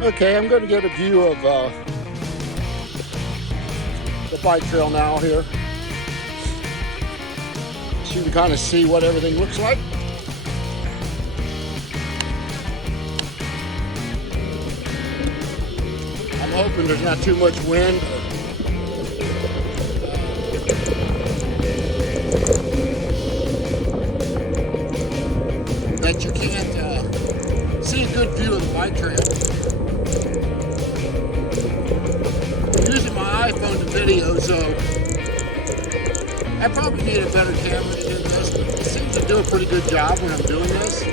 Okay, I'm going to get a view of the bike trail now here, so you can kind of see what everything looks like. I'm hoping there's not too much wind. That you can't see a good view of the bike trail. I'm using my iPhone to video, so I probably need a better camera to do this, but it seems to do a pretty good job when I'm doing this.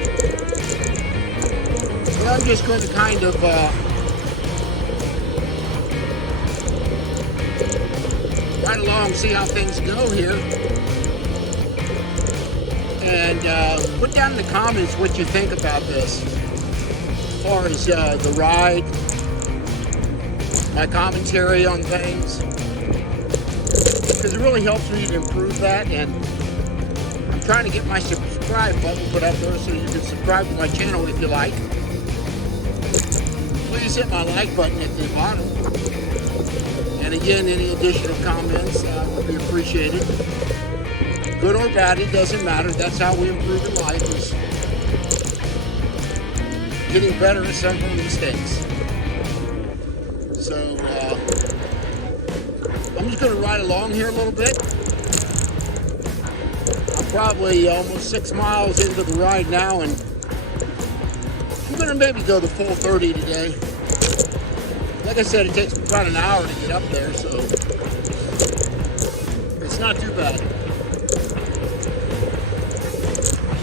But I'm just going to kind of ride along, see how things go here. And put down in the comments what you think about this, as far as the ride, my commentary on things, because it really helps me to improve that. And I'm trying to get my subscribe button put up there so you can subscribe to my channel if you like. Please hit my like button at the bottom. And again, any additional comments would be appreciated. Good or bad, it doesn't matter. That's how we improve in life, is getting better at some of the mistakes. So I'm just going to ride along here a little bit. I'm probably almost 6 miles into the ride now, and I'm going to maybe go the full 30 today. Like I said, it takes about an hour to get up there, so it's not too bad.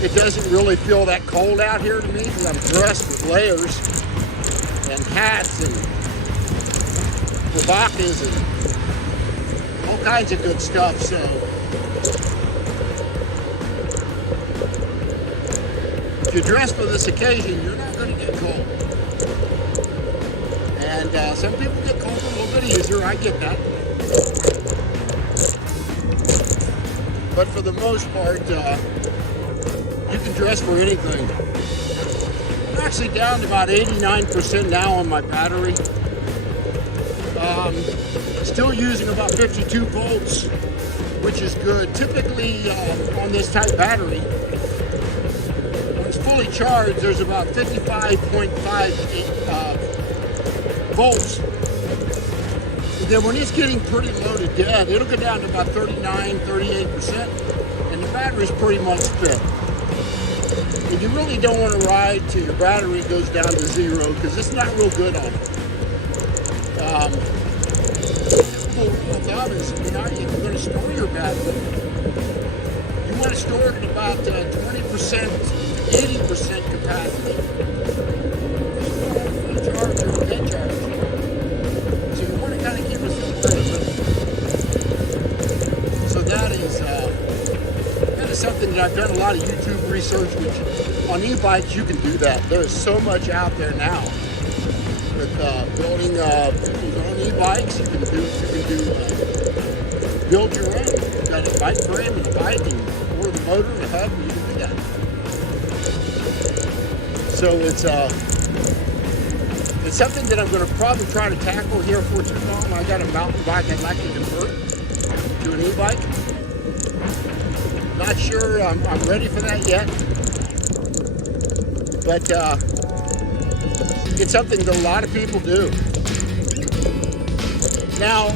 It doesn't really feel that cold out here to me because I'm dressed with layers and hats and bravacas and all kinds of good stuff. So if you're dressed for this occasion, you're not going to get cold. And some people get cold a little bit easier. I get that. But for the most part, you can dress for anything. I'm actually down to about 89% now on my battery. Still using about 52 volts, which is good. Typically on this type battery, when it's fully charged, there's about 55.5 volts. And then when it's getting pretty low to dead, it'll go down to about 39, 38%, and the battery's pretty much fit. And you really don't want to ride till your battery goes down to zero, because it's not real good on it. The rule of thumb is, if you're going to store your battery, you want to store it at about 20% to 80% capacity. Full charge or dead charge. So you want to kind of keep it simple. So that is something that I've done a lot of YouTube research, which on e-bikes you can do that. There is so much out there now with building people's own e-bikes. You can build your own. You've got a bike frame and a bike or the motor and a hub, and you can do that. So it's something that I'm going to probably try to tackle here for too long. I got a mountain bike I'd like to convert to an e-bike. Not sure I'm ready for that yet, but it's something that a lot of people do. Now,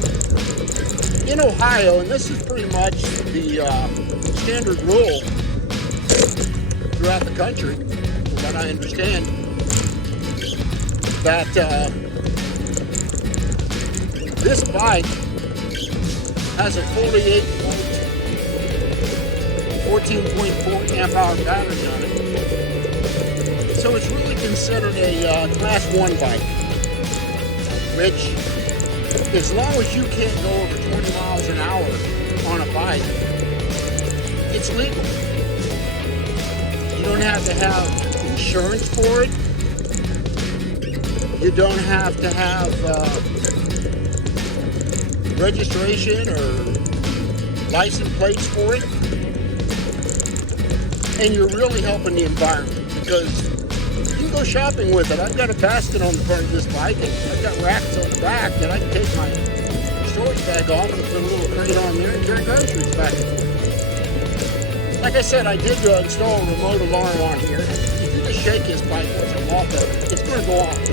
in Ohio, and this is pretty much the standard rule throughout the country, from what I understand, that this bike has a 48 volt 14.4 amp hour battery on it. So it's really considered a class 1 bike, which, as long as you can't go over 20 miles an hour on a bike, it's legal. You don't have to have insurance for it. You don't have to have registration or license plates for it. And you're really helping the environment, because you can go shopping with it. I've got a basket on the front of this bike, and I've got racks on the back that I can take my storage bag off and put a little crate on there and carry groceries back and forth. Like I said, I did install a remote alarm on here. If you just shake this bike once you walk over it, it's going to go off.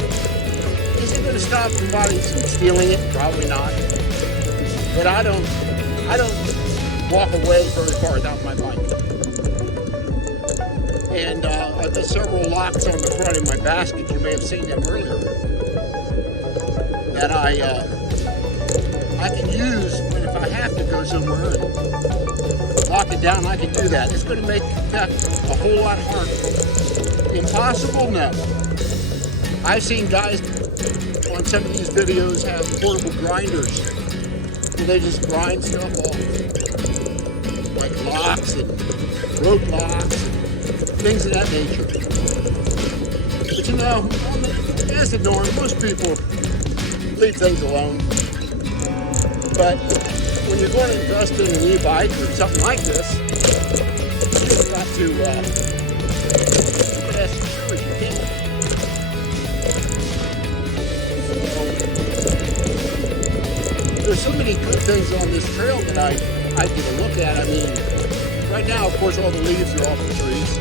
Is it going to stop somebody from stealing it? Probably not. But I don't walk away very far without my bike. And I've got several locks on the front of my basket. You may have seen them earlier. That I can use if I have to go somewhere and lock it down. I can do that. It's going to make theft a whole lot harder. Impossible? No. I've seen guys on some of these videos have portable grinders. And they just grind stuff off. Like locks and rope locks and things of that nature. But you know, as the norm, most people leave things alone. But when you're going to invest in an e-bike or something like this, you've got to be as secure as you can. There's so many good things on this trail that I get a look at. I mean, right now, of course, all the leaves are off the trees.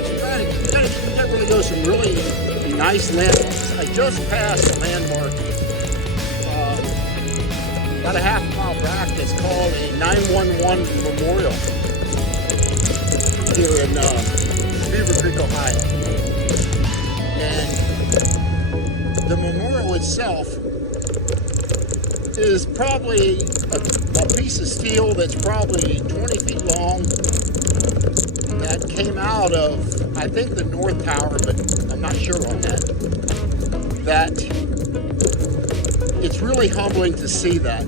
But you gotta really go some really nice landmarks. I just passed a landmark about a half mile back that's called a 911 Memorial here in Beaver Creek, Ohio. And the memorial itself is probably a piece of steel that's probably 20 feet long that came out of, I think, the North Tower, but I'm not sure on that. That it's really humbling to see that,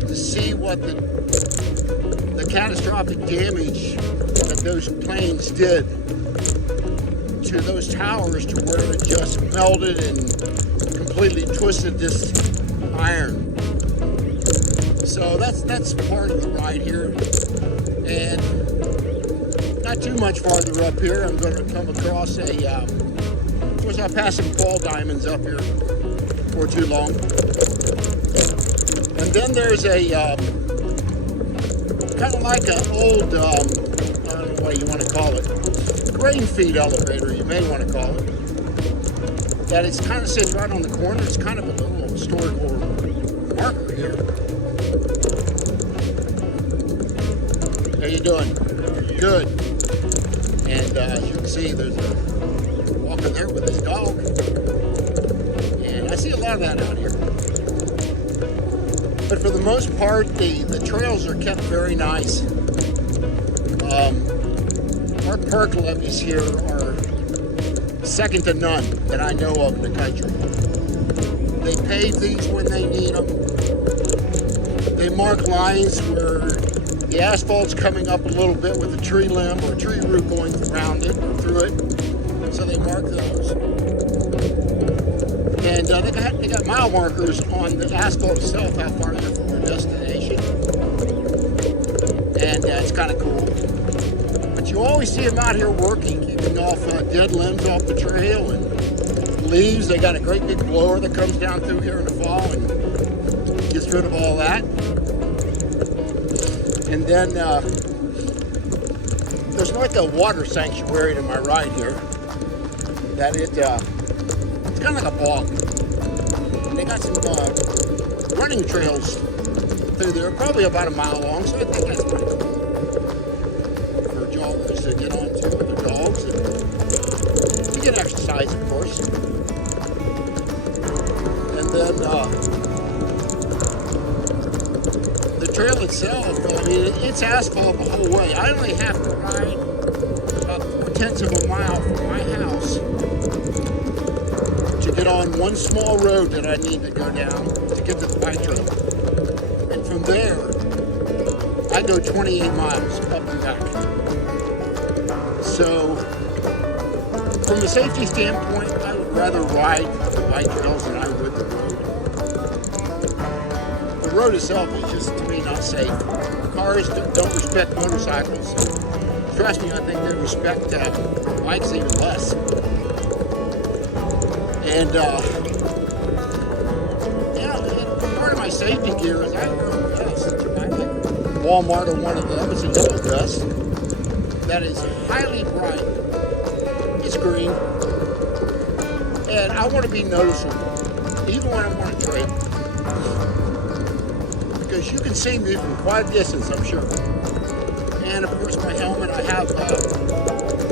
to see what the catastrophic damage that those planes did to those towers, to where it just melted and completely twisted this iron. So that's part of the ride here. And not too much farther up here, I'm going to come across of course I'll pass some ball diamonds up here before too long. And then there's a kind of like an old, I don't know what you want to call it, grain feed elevator, you may want to call it. That it's kind of sitting right on the corner. It's kind of a little historical marker here. How you doing? Good. And as you can see, there's a walker there with his dog. And I see a lot of that out here. But for the most part, the trails are kept very nice. Our park levees here are second to none that I know of in the country. They pave these when they need them. They mark lines where the asphalt's coming up a little bit with a tree limb or a tree root going around it or through it. So they mark those. And they got mile markers on the asphalt itself, how far they're from their destination. And it's kind of cool. But you always see them out here working, keeping off dead limbs off the trail and leaves. They got a great big blower that comes down through here in the fall and gets rid of all that. And then there's like a water sanctuary to my right here. That it's kind of like a bog. And they got some running trails through there, probably about a mile long. So I think that's pretty cool for joggers to get onto with their dogs and to get exercise, of course. And then the trail itself, I mean, it's asphalt the whole way. I only have to ride about 4/10 of a mile from my house to get on one small road that I need to go down to get to the bike trail. And from there, I go 28 miles up and back. So, from a safety standpoint, I would rather ride the bike trails than I would the road. The road itself is just, to me, not safe. Cars don't respect motorcycles. trust me, I think they respect bikes even less. And part of my safety gear is I wear a vest. I think Walmart or one of them is a yellow vest that is highly bright. It's green. And I want to be noticeable, even when I'm on a trail. Because you can see me from quite a distance, I'm sure. And of course my helmet, I have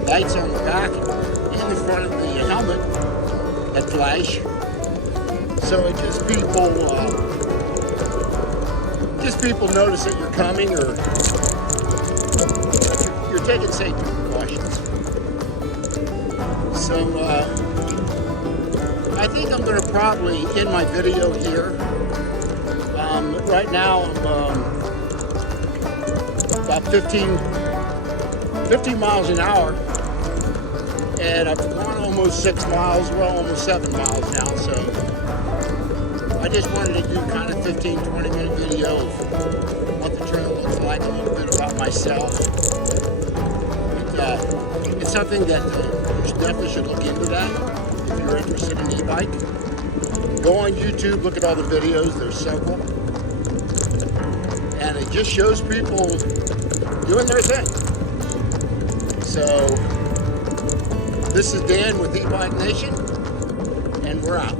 lights on the back and the front of the helmet that flash. So it just people notice that you're coming, or you're taking safety precautions. So I think I'm going to probably end my video here. Right now I'm about 15 miles an hour, and I've gone almost 6 miles, well, almost 7 miles now. So I just wanted to do kind of 15-20 minute video of what the trail looks like, a little bit about myself. It's something that you definitely should look into that if you're interested in e-bike. Go on YouTube, look at all the videos, there's several. And it just shows people doing their thing. So, this is Dan with E-Bike Nation, and we're out.